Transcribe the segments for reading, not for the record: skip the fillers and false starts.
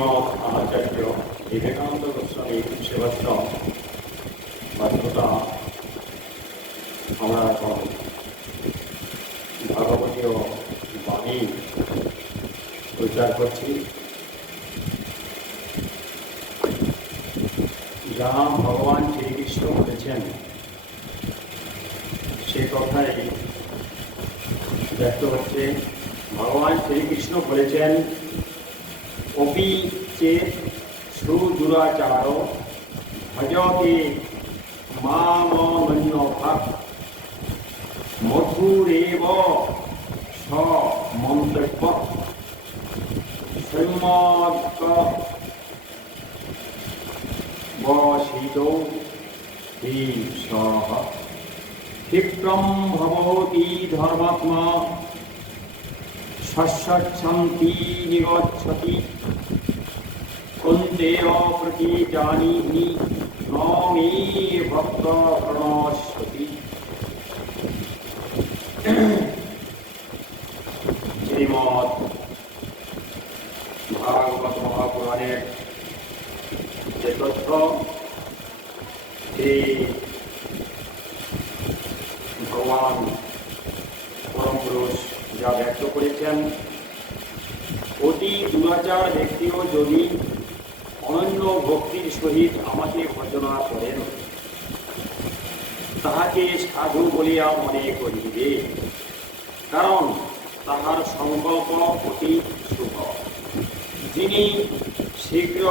শ্রীমৎ আচার্য বিবেকানন্দ গোস্বামী সেবাশ্রম বাধ্যতা আমরা এখন ভাগবতীয় বাণী প্রচার করছি, যা ভগবান শ্রীকৃষ্ণ বলেছেন সে কথাই ব্যক্ত হচ্ছে। ভগবান শ্রীকৃষ্ণ বলেছেন, অপি চেত সুদুরাচার ভজতে মামন্যভাগ মধুরেব স মন্তব্য সম্যক বসিতৌ হি সহ ক্ষিপ্রম ভবতি ধর্মাত্মা শস্যচ্ছন্তি নিগচ্ছতি কুন্তেয় প্রতি জানিহি ন মে ভক্ত প্রণশ্যতি। শ্রীমদ্ ভাগবত মহাপুরাণের যে তথ্য ভগবান পরম পুরুষ যা ব্যক্ত করেছেন, অতি দুরাচার ব্যক্তিও যদি অনন্য ভক্তির সহিত আমাকে ভজনা করেন, তাহাকে সাধু বলিয়া মনে করিবে, কারণ তাহার সংকল্প অতি শুভ। যিনি শীঘ্র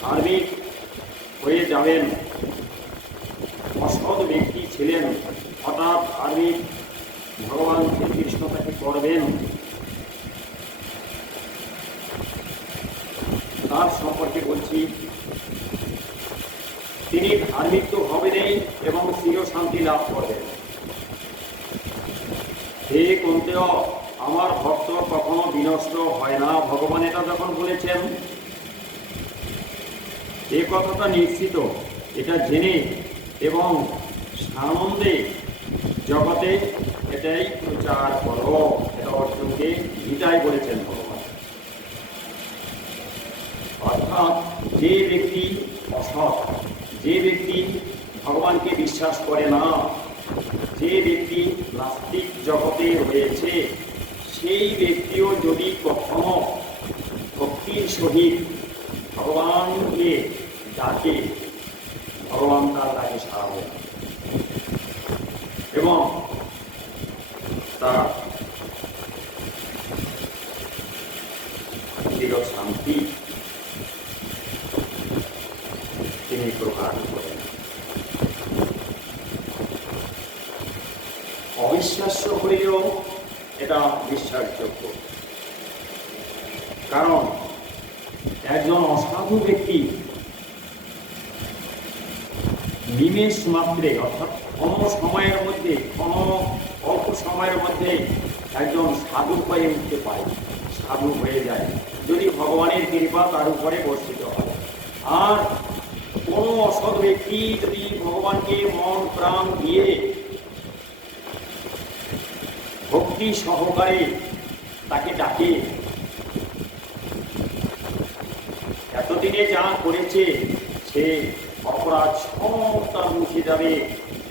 ধার্মিক হয়ে যাবেন, অসৎ ব্যক্তি ছিলেন, হঠাৎ ধার্মিক ভগবান শ্রীকৃষ্ণ তাকে করবেন, তার সম্পর্কে বলছি। তিনি ধার্মিক তো হবেনই এবং চির শান্তি লাভ করবেন। হে কুন্তেয়, আমার ভক্ত কখনো বিনষ্ট হয় না। ভগবান এটা যখন বলেছেন, এ কথাটা নিশ্চিত, এটা জেনে এবং সানন্দে জগতে এটাই প্রচার করো। এটা অর্জুনকে গীতায় বলেছেন ভগবান। অর্থাৎ যে ব্যক্তি অসৎ, যে ব্যক্তি ভগবানকে বিশ্বাস করে না, যে ব্যক্তি নাস্তিক জগতে রয়েছে, সেই ব্যক্তিও যদি কখনো ভক্তির সহিত ভগবানকে ডাকে, ভগবান তার ডাকে সাড়া দেন এবং তার চির শান্তি তিনি প্রকাশ করেন। অবিশ্বাস্য হলেও এটা বিশ্বাসযোগ্য, কারণ একজন অসাধু ব্যক্তি নিমেষ মাত্রে, অর্থাৎ কোনো সময়ের মধ্যে, কোনো অল্প সময়ের মধ্যে একজন সাধু হয়ে উঠতে পারে, সাধু হয়ে যায়, যদি ভগবানের কৃপা তার উপরে বর্ষিত হয়। আর কোনো অসৎ ব্যক্তি যদি ভগবানকে মন প্রাণ দিয়ে ভক্তি সহকারে তাকে ডাকে, এতদিনে যা করেছে সে অপরাধ সব তার মুছে যাবে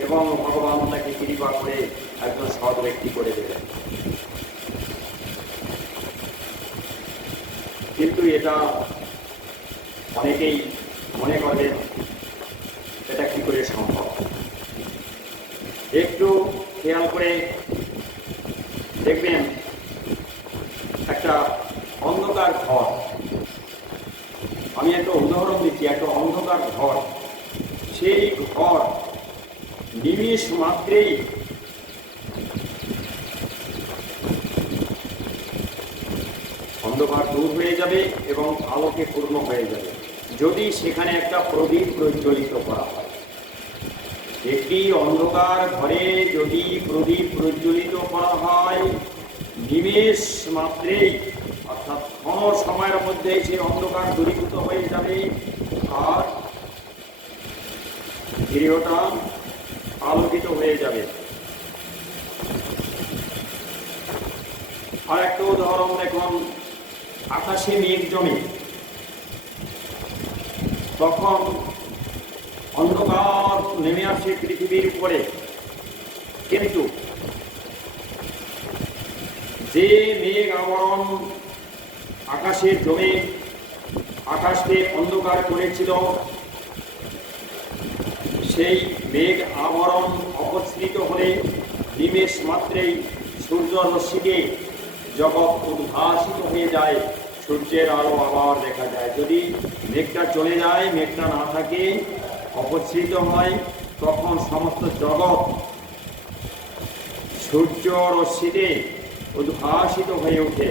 এবং ভগবান তাকে কৃপা করে একজন সৎ ব্যক্তি করে দেবেন। কিন্তু এটা অনেকেই মনে করবেন এটা কি করে সম্ভব। একটু খেয়াল করে দেখবেন, একটা অন্ধকার ঘর, আমি একটা উদাহরণ দিচ্ছি, একটা অন্ধকার ঘর, সেই ঘর নিমেষ মাত্রেই অন্ধকার দূর হয়ে যাবে এবং আলোকে পূর্ণ হয়ে যাবে যদি সেখানে একটা প্রদীপ প্রজ্বলিত করা হয়। একটি অন্ধকার ঘরে যদি প্রদীপ প্রজ্বলিত করা হয়, নিমেষ মাত্রেই, অর্থাৎ কোনো সময়ের মধ্যে সে অন্ধকার দূরীভূত হয়ে যাবে আর গৃহটা আলোকিত হয়ে যাবে। আর একটা উদাহরণ দেখুন, আকাশে মেঘ জমে, তখন অন্ধকার নেমে আসে পৃথিবীর উপরে, কিন্তু যে মেঘ আবরণ আকাশে জমে আকাশকে অন্ধকার করেছিল, সেই মেঘ আবরণ অপসৃত হলে নিমেষ মাত্রেই সূর্য রশ্মিকে জগৎ উদ্ভাসিত হয়ে যায়, সূর্যের আলো আবার দেখা যায়। যদি মেঘটা চলে যায়, মেঘটা না থাকে, অপসৃত হয়, তখন সমস্ত জগৎ সূর্য রশ্মিতে উদ্ভাসিত হয়ে ওঠে,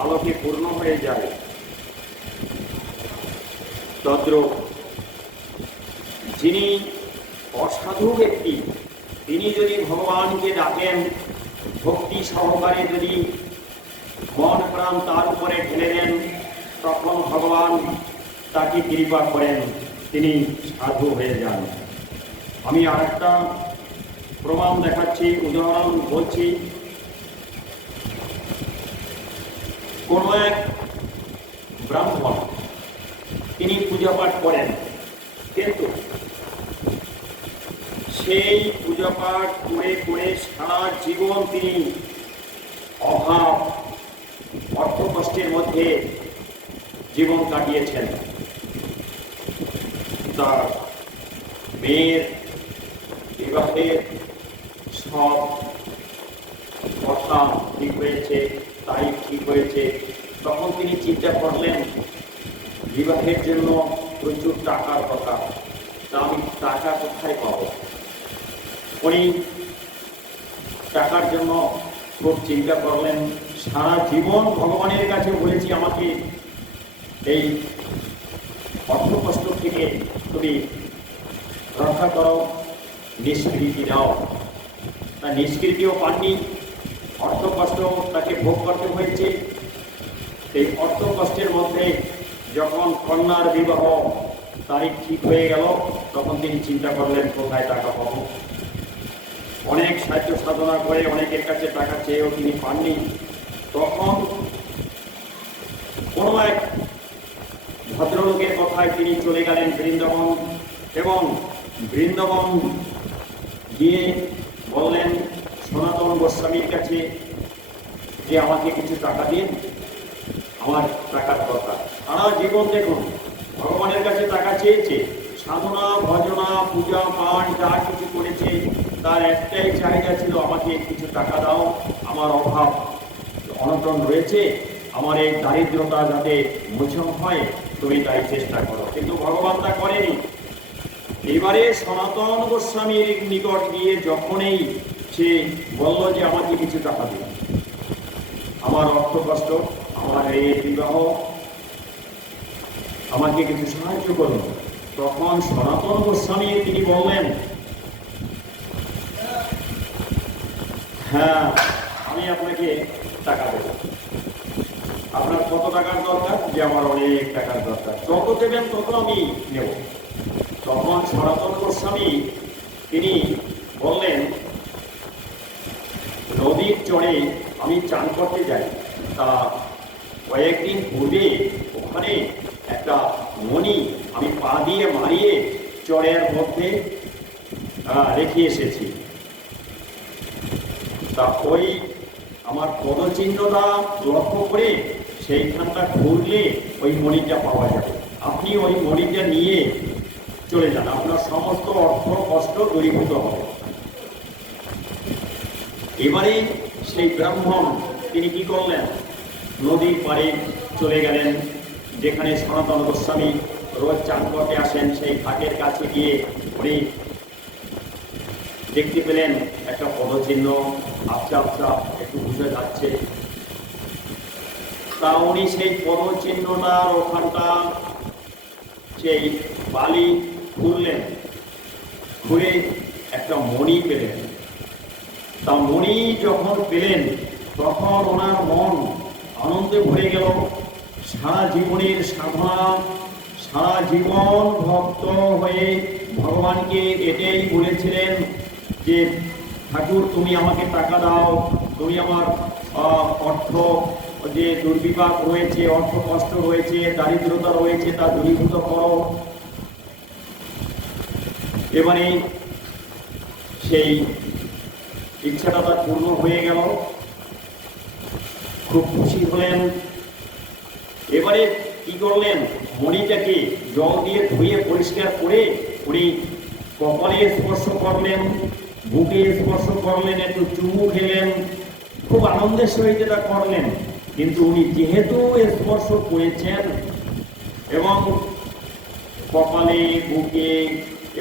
আলোকে পূর্ণ হয়ে যায়। তদ্রূপ যিনি অসাধু ব্যক্তি, তিনি যদি ভগবানকে ডাকেন, ভক্তি সহকারে যদি মন প্রাণ তার উপরে ঢেলে দেন, তখন ভগবান তাকে কৃপা করেন, তিনি সাধু হয়ে যান। আমি আরেকটা প্রমাণ দেখাচ্ছি, উদাহরণ বলছি। কোন এক ব্রাহ্মণ, তিনি পূজা পাঠ করেন, কিন্তু সেই পূজা পাঠ করে করে সারা জীবন তিনি অভাব অর্থ কষ্টের মধ্যে জীবন কাটিয়েছেন। তার মেয়ের বিবাহের সব কথা ঠিক হয়েছে, তারিখ ঠিক হয়েছে, তখন তিনি চিন্তা করলেন বিবাহের জন্য প্রচুর টাকার কথা, তা আমি টাকা কোথায় পাব। উনি টাকার জন্য খুব চিন্তা করলেন, সারা জীবন ভগবানের কাছে বলেছি আমাকে এই অর্থ কষ্ট থেকে তুমি রক্ষা করো, নিষ্কৃতি দাও। তা নিষ্কৃতিও পাননি, অর্থ কষ্ট তাকে ভোগ করতে হয়েছে। এই অর্থ কষ্টের মধ্যে যখন কন্যার বিবাহ তারিখ ঠিক হয়ে গেল, তখন তিনি চিন্তা করলেন কোথায় টাকা পাবো। অনেক সাহায্য সাধনা করে অনেকের কাছে টাকা চেয়েও তিনি পাননি। তখন কোনো এক ভদ্রলোকের কথায় তিনি চলে গেলেন বৃন্দাবন, এবং বৃন্দাবন গিয়ে বললেন সনাতন গোস্বামীর কাছে যে আমাকে কিছু টাকা দিন, আমার টাকার দরকার। সারা জীবন দেখুন ভগবানের কাছে টাকা চেয়েছে, সাধনা ভজনা পূজা পাঠ যা কিছু করেছে, তার একটাই চাহিদা ছিল আমাকে কিছু টাকা দাও, আমার অভাব অনটন রয়েছে, আমার এই দারিদ্রতা যাতে মোচন হয়, তুমি তাই চেষ্টা করো। কিন্তু ভগবান তা করেনি। এবারে সনাতন গোস্বামীর নিকট গিয়ে যখনই সে বলল যে আমাকে কিছু টাকা দিন, আমার অর্থ কষ্ট, আমার এই বিবাহ, আমাকে কিছু সাহায্য করুন, তখন সনাতন গোস্বামী তিনি বললেন, হ্যাঁ আমি আপনাকে টাকা দেব। আপনার কত টাকার দরকার? যে আমার অনেক টাকার দরকার। যত দেবেন তত আমি নেব। তখন সনাতন গোস্বামী তিনি বললেন, নদীর চরে আমি চান করতে যাই, তা কয়েকদিন পূর্বে ওখানে একটা মণি আমি পা দিয়ে মারিয়ে চরের মধ্যে রেখে এসেছি। তা ওই আমার পদচিহ্নটা লক্ষ্য করে সেইখানটা ঘুরলে ওই মণিটা পাওয়া যাবে। আপনি ওই মণিটা নিয়ে চলে যান, আপনার সমস্ত অর্থ কষ্ট দূরীভূত হবে। এবারে সেই ব্রাহ্মণ তিনি কি করলেন, নদীর পাড়ে চলে গেলেন, যেখানে সনাতন গোস্বামী রোজ চান করতে আসেন, সেই ঘাটের কাছে গিয়ে উনি দেখতে পেলেন একটা পদচিহ্ন, আবছা আবছা একটু বুঝে যাচ্ছে। তা উনি সেই পদচিহ্নটার ওখানটা সেই বালি খুঁড়লেন, খুঁড়ে একটা মণি পেলেন। তা মণি যখন পেলেন তখন ওনার মন আনন্দে ভরে গেল। সারা জীবনের সাধনা, সারা জীবন ভক্ত হয়ে ভগবানকে এটাই বলেছিলেন যে ঠাকুর তুমি আমাকে টাকা দাও, তুমি আমার অর্থ যে দুর্বিপাক রয়েছে, অর্থ কষ্ট রয়েছে, দারিদ্রতা রয়েছে, তা দূরীভূত করো। এবারে সেই ইচ্ছাটা তার পূর্ণ হয়ে গেল, খুব খুশি হলেন। এবারে কি করলেন, মণিটাকে জল দিয়ে ধুয়ে পরিষ্কার করে উনি কপালে স্পর্শ করলেন, বুকে স্পর্শ করলেন, একটু চুমু খেলেন, খুব আনন্দের সহিত এটা করলেন। কিন্তু উনি যেহেতু স্পর্শ করেছেন এবং কপালে বুকে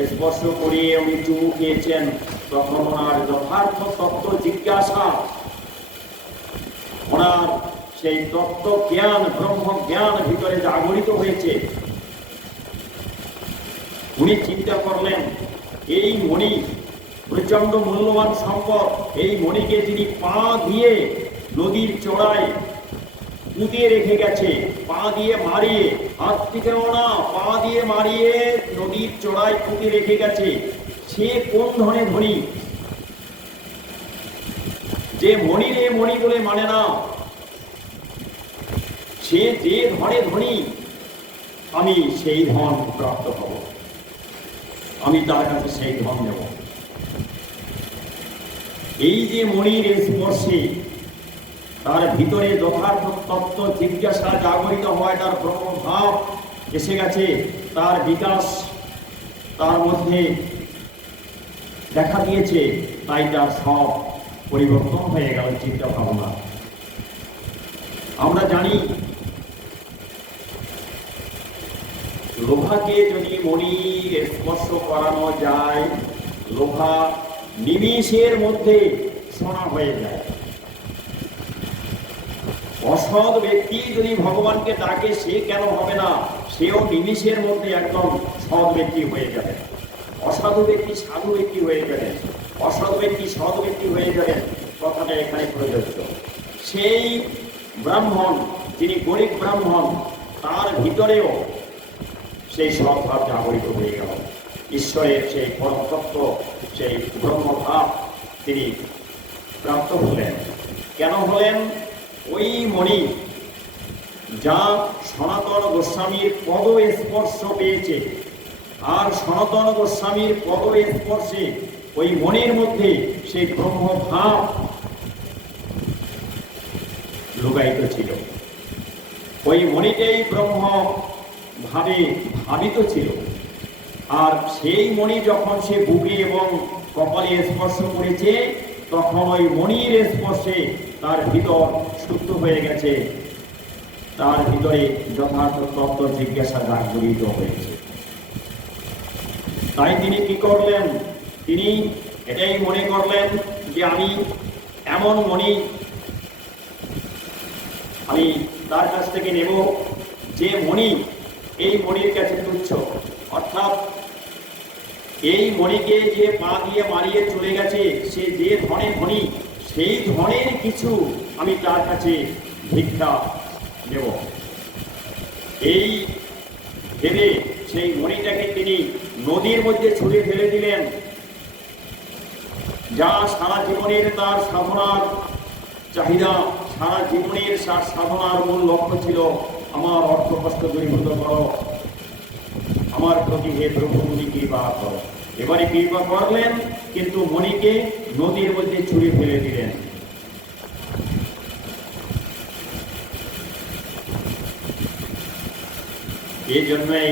স্পর্শ করে উনি চুমু খেয়েছেন, তখন ওনার যথার্থ তত্ত্ব জিজ্ঞাসা, ওনার সেই তত্ত্ব জ্ঞান, ব্রহ্ম জ্ঞান ভিতরে জাগরিত হয়েছে। উনি চিন্তা করলেন, এই মণি প্রচন্ড মূল্যবান সম্পদ, এই মণিকে যিনি পা দিয়ে নদীর চড়ায় পুঁতে রেখে গেছে, পা দিয়ে মারিয়ে, হাত থেকেও না, পা দিয়ে মারিয়ে নদীর চড়ায় পুঁতে রেখে গেছে, সে কোন ধরনের ধনী? যে মণি রে মণি বলে মানে না, সে যে ধনে ধনী, আমি সেই ধন প্রাপ্ত হব, আমি তার কাছে সেই ধন নেব। এই যে মণির স্পর্শে তার ভিতরে যথার্থ তত্ত্ব জিজ্ঞাসা জাগরিত হয়, তার ব্রহ্মভাব এসে গেছে, তার বিকাশ তার মধ্যে দেখা দিয়েছে, তাই তার সব পরিবর্তন হয়ে গেল চিন্তা ভাবনা। আমরা জানি লোহাকে যদি মণির স্পর্শ করানো যায়, লোহা নিমিষের মধ্যে সোনা হয়ে যায়। অসৎ ব্যক্তি যদি ভগবানকে ডাকে, সে কেন হবে না, সেও নিমিষের মধ্যে একদম সৎ ব্যক্তি হয়ে যাবে। অসাধু ব্যক্তি সাধু ব্যক্তি হয়ে যাবেন, অসৎ ব্যক্তি সৎ ব্যক্তি হয়ে যাবেন, কথাটা এখানে প্রযোজ্য। সেই ব্রাহ্মণ, যিনি গরিব ব্রাহ্মণ, তার ভিতরেও সেই সৎভাব জাগরিত হয়ে গেল। ঈশ্বরের সেই পরমতত্ত্ব, সেই ব্রহ্মভাব তিনি প্রাপ্ত হলেন। কেন হলেন? ওই মণি যা সনাতন গোস্বামীর পদ স্পর্শ পেয়েছে, আর সনাতন গোস্বামীর পদ স্পর্শে ওই মণির মধ্যে সেই ব্রহ্মভাব লুকায়িত ছিল। ওই মণিটাই ব্রহ্ম ভাবে ভাবিত ছিল। আর সেই মণি যখন সে বুকে এবং কপালে স্পর্শ করেছে, তখন ওই মণির স্পর্শে তার ভিতর শুদ্ধ হয়ে গেছে, তার ভিতরে যথার্থ তত্ত্ব জিজ্ঞাসা জাগরিত হয়েছে। তাই তিনি কি করলেন? তিনি এটাই মনে করলেন যে আমি এমন মণি আমি তার কাছ থেকে নেব যে মণি এই মণির কাছে তুচ্ছ। অর্থাৎ এই মণিকে যে পা দিয়ে মারিয়ে চলে গেছে, সে যে ধনে ধনী, সেই ধনের কিছু আমি তার কাছে ভিক্ষা দেব। এই ভেবে সেই মণিটাকে তিনি নদীর মধ্যে ছুঁড়ে ফেলে দিলেন। যা সারা জীবনের তার সাধনার চাহিদা, সারা জীবনের সাধনার মূল লক্ষ্য ছিল, আমার অর্থ কষ্ট দূরীভূত করো, আমার প্রতি হে প্রভু তুমি কৃপা করো। এবারে কৃপা করলেন, কিন্তু মণিকে নদীর মধ্যে ছুঁড়ে ফেলে দিলেন। এই জন্যই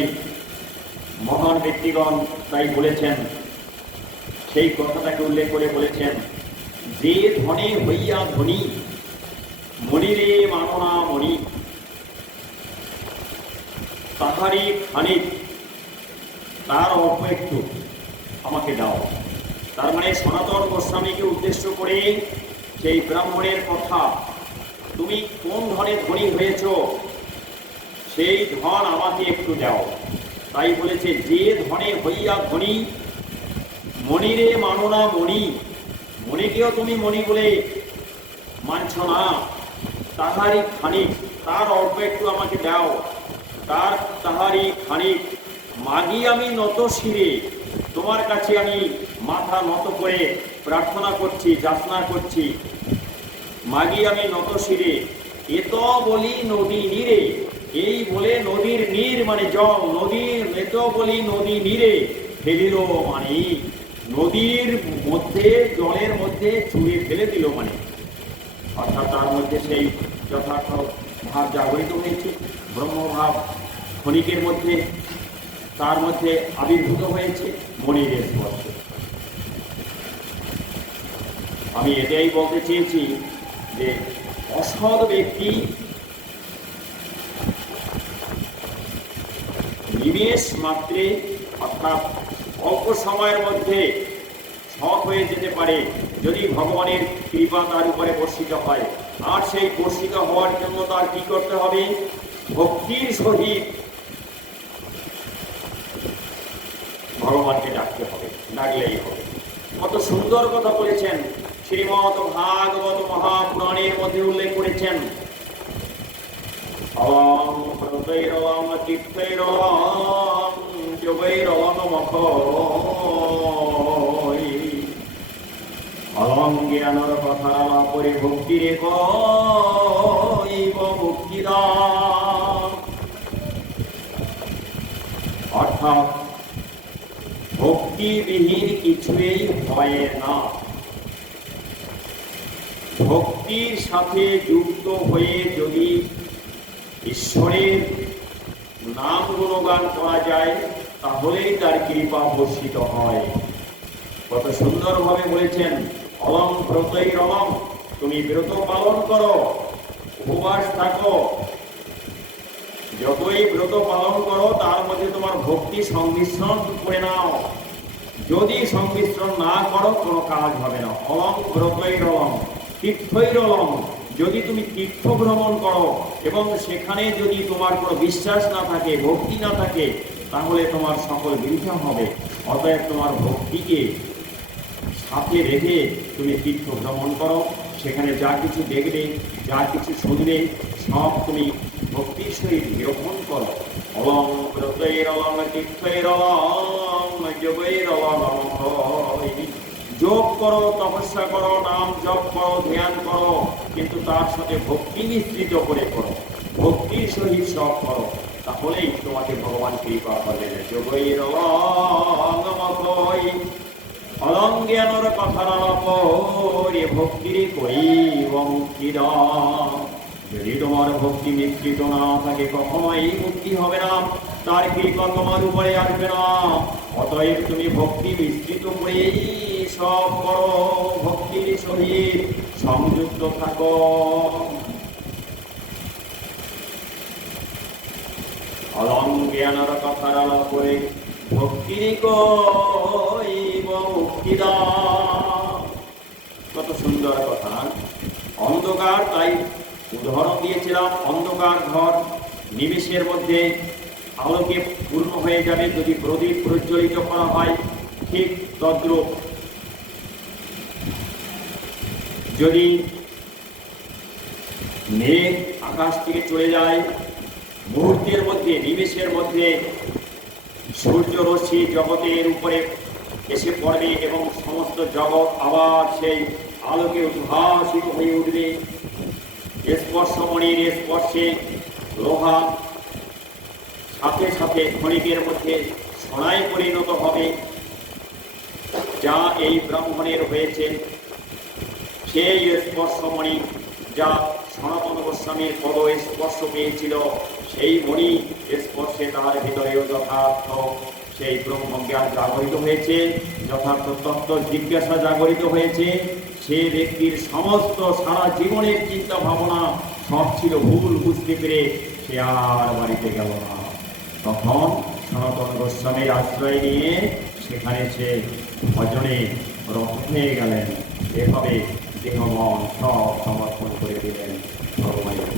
মহান ব্যক্তিগণ তাই বলেছেন, সেই কথাটাকে উল্লেখ করে বলেছেন, যে ধনে হইয়া ধনী, মণিরে মাননা মণি, তাহারি খানিক, তার অল্প একটু আমাকে দাও। তার মানে সনাতন গোস্বামীকে উদ্দেশ্য করে সেই ব্রাহ্মণের কথা, তুমি কোন ধনে ধনী হয়েছ, সেই ধন আমাকে একটু দাও। তাই বলেছে, যে ধনে হইয়া ধনী, মণিরে মাননা মণি, মণিকেও তুমি মণি বলে মানছ না, তাহারি খানিক, তার অল্প একটু আমাকে দাও। তাহারি খানিক মাগি আমি নত শিরে, তোমার কাছে আমি মাথা নত করে প্রার্থনা করছি, যাচনা করছি। মাগি আমি নত শিরে, এত বলি নদী নীরে। এই বলে নদীর নীর মানে জল, নদীর এত বলি নদী নীরে ফেলিল মানে নদীর মধ্যে, জলের মধ্যে ছুঁড়ে ফেলে দিল মানে, অর্থাৎ তার মধ্যে সেই যথার্থ ভাব জাগরিত হয়েছে, ব্রহ্মভাব ক্ষণিকের মধ্যে তার মধ্যে আবির্ভূত হয়েছে মনির স্পর্শে। আমি এটাই বলতে চেয়েছি যে অসৎ ব্যক্তি নিমেষ মাত্রে অর্থাৎ অল্প সময়ের মধ্যে সৎ হয়ে যেতে পারে যদি ভগবানের কৃপা তার উপরে বর্ষিত হয়। আর সেই বর্ষিত হওয়ার জন্য তার কি করতে হবে? ভক্তির সহিত ভগবানকে ডাকতে হবে, ডাকলেই হবে। কত সুন্দর কথা বলেছেন, শ্রীমদ ভাগবত মহাপুরাণের মধ্যে উল্লেখ করেছেন, অলং প্রতৈরলং চিত্তৈরলং যোগৈরলং মখৈ অলং জ্ঞানর কথা পরে ভক্তিরে কইব মুক্তিদান। অর্থাৎ ভক্তিবিহীন কিছুই হয় না। ভক্তির সাথে যুক্ত হয়ে যদি ঈশ্বরের নাম গুণগান করা যায় তাহলেই তার কৃপা বর্ষিত হয়। কত সুন্দরভাবে বলেছেন, অলং ব্রতৈরলং, তুমি ব্রত পালন করো, উপবাস থাকো, যতই ব্রত পালন করো তার মধ্যে তোমার ভক্তি সংমিশ্রণ করে নাও। যদি সংমিশ্রণ না করো কোনো কাজ হবে না। অলং ব্রতৈরলং তীর্থৈরলং, যদি তুমি তীর্থ ভ্রমণ করো এবং সেখানে যদি তোমার কোনো বিশ্বাস না থাকে, ভক্তি না থাকে, তাহলে তোমার সকল বৃথা হবে। অতএব তোমার ভক্তিকে সাথে রেখে তুমি তীর্থ ভ্রমণ করো, সেখানে যা কিছু দেখবে, যা কিছু শুনবে, সব তুমি ভক্তির সহিত নিরূপণ করো। অলং ব্রতৈরলং তীর্থৈরলং যোগৈরলং মখৈ, যোগ করো, তপস্যা করো, নাম জপ করো, ধ্যান করো, কিন্তু তার সাথে ভক্তি মিশ্রিত করে করো, ভক্তির সহিত সব করো, তাহলেই তোমাকে ভগবান কৃপা করবেন। যোগৈরলং মখৈ অলং জ্ঞানর কথার পরে ভক্তির কইব মুক্তিদান। যদি তোমার ভক্তি মিশ্রিত না থাকে কখনোই মুক্তি হবে না, তার কৃপা তোমার উপরে আসবে না। অতএব তুমি ভক্তি মিশ্রিত করে সব করো, ভক্তির সহিত সংযুক্ত থাকো। অলং জ্ঞানর কথার পরে ভক্তির কইব মুক্তিদান। কত সুন্দর কথা। অন্ধকার, তাই উদাহরণ দিয়েছিলাম, অন্ধকার ঘর নিমেষের মধ্যে আলোকে পূর্ণ হয়ে যাবে যদি প্রদীপ প্রজ্বলিত করা হয়। ঠিক তদ্রূপ যদি মেঘ আকাশ থেকে চলে যায়, মুহূর্তের মধ্যে, নিমেষের মধ্যে সূর্য রশ্মি জগতের উপরে এসে পড়বে এবং সমস্ত জগৎ আবার সেই আলোকে উদ্ভাসিত হয়ে উঠবে। স্পর্শমণির স্পর্শে লোহা সাথে সাথে ক্ষণিকের মধ্যে সোনায় পরিণত হবে। যা এই ব্রাহ্মণের হয়েছে, সেই স্পর্শমণি যা সনাতন গোস্বামীর পদ স্পর্শ পেয়েছিল, সেই মণি স্পর্শে তার হৃদয়ে যথার্থ সেই ব্রহ্মজ্ঞান জাগরিত হয়েছে, যথার্থ তত্ত্ব জিজ্ঞাসা জাগরিত হয়েছে। সে ব্যক্তির সমস্ত সারা জীবনের চিন্তা ভাবনা সব ছিল ভুল, বুঝতে পেরে সে আর বাড়িতে গেল না। তখন সনাতন গোস্বামীর আশ্রয় নিয়ে সেখানে সে ভজনে রত হয়ে গেলেন। এভাবে দেহ মন সব সমর্পণ করে দিলেন ভগবানের।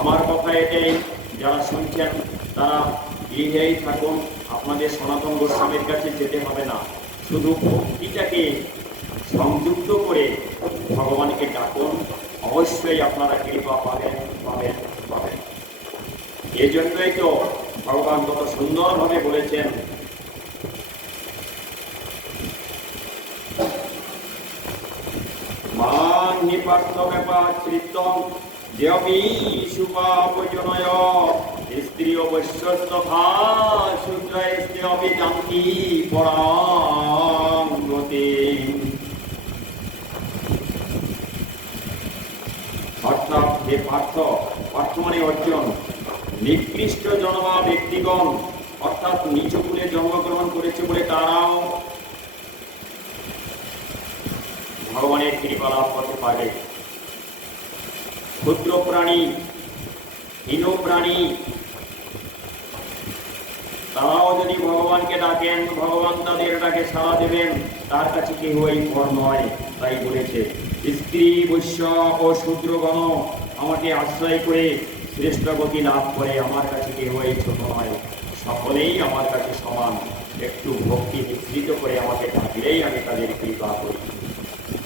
আমার কথা এটাই, যারা শুনছেন তারা গৃহেই থাকুন, আপনাদের সনাতন গোস্বামীর কাছে যেতে হবে না। শুধু ভক্তিটাকে সংযুক্ত করে ভগবানকে ডাকুন, অবশ্যই আপনারা কৃপা পাবেন পাবেন পাবেন। এই জন্যই তো ভগবান কত সুন্দরভাবে বলেছেন, মাং হি পার্থ ব্যাপাশ্রিতং যেপি সুপাপজনয় স্ত্রী অবশ্যস্তথা শূদ্রস্তে অপি জানতি পরাং গতি। অর্থাৎ হে পার্থ, পার্থ মানে অর্জুন, নিকৃষ্ট জনবা ব্যক্তিগণ অর্থাৎ নিচু কুলে জন্মগ্রহণ করেছে বলে তারাও ভগবানের কৃপা লাভ করতে পারে। ক্ষুদ্র প্রাণী, হীন প্রাণী, তারাও যদি ভগবানকে ডাকেন, ভগবান তাদের ডাকে সাড়া দেবেন, তার কাছে কেউই পর নয়। তাই বলেছে স্ত্রী বৈশ্য ও শূদ্রগণ আমাকে আশ্রয় করে শ্রেষ্ঠ গতি লাভ করে, আমার কাছে কেউই ছোট নয়, সকলেই আমার কাছে সমান। একটু ভক্তি মিশ্রিত করে আমাকে ডাকলেই আমি তাদের কৃপা করি।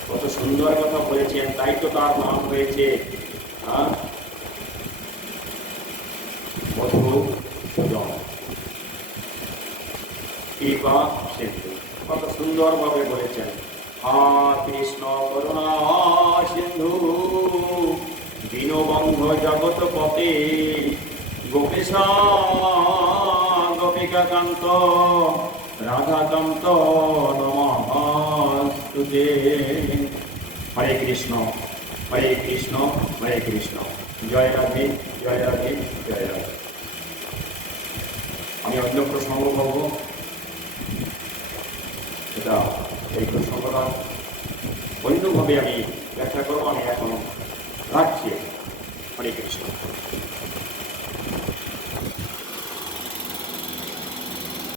কত সুন্দর কথা বলেছেন, তাই তো তার নাম হয়েছে মধুসূদন, কৃপা সিন্ধু। কত সুন্দর ভাবে বলেছেন, হা কৃষ্ণ করুণা সিন্ধু দীনবন্ধ জগৎ পতে গোপেশা গোপিকাকান্ত রাধাকান্ত নমস্তুতে। হরে কৃষ্ণ হরে কৃষ্ণ হরে কৃষ্ণ, জয় রাধে জয় রাধে জয় রাধে। আমি অন্য প্রসঙ্গ বলব, এটা এই প্রসঙ্গটা অন্যভাবে আমি ব্যাখ্যা করবো। আমি এখন রাখছি। হরে কৃষ্ণ।